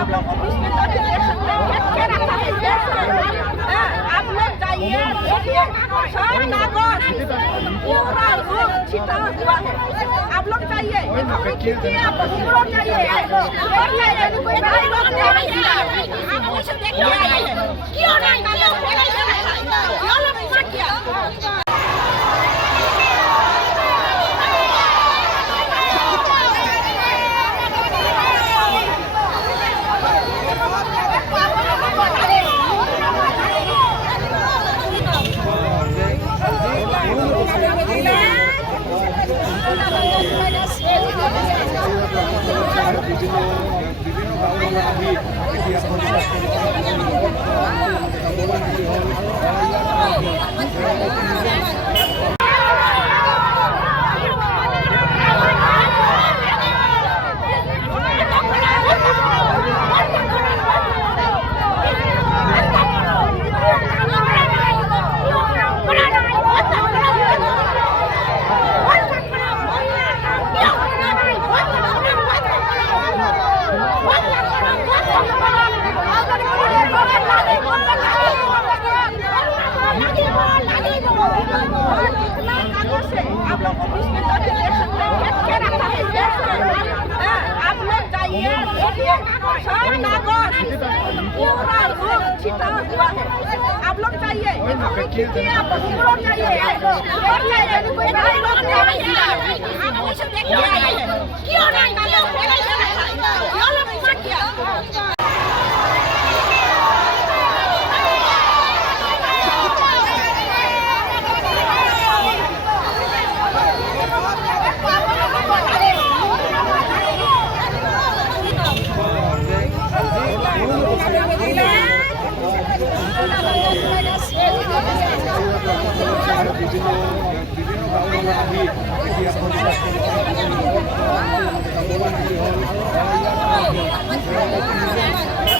आप लोग ऑफिस में जाके देख सकते हैं क्या रखा है देख सकते हैं। आप लोग जाइए देखिए सब कागज पूरा रूम छिटा हुआ है। आप लोग जाइए आप लोग जाइए आप मुझे देखिए क्यों नहीं क्यों लोग ऐसा किया। आप लोग ऑफिस में जाके देख सकते हैं क्या रखा है देख सकते हैं। आप लोग जाइए देखिए सब कागज पूरा रूम छिटा हुआ है। आप लोग जाइए आप लोग जाइए आप मुझे देखिए क्यों नहीं क्यों लोग ऐसा किया। বিভিন্ন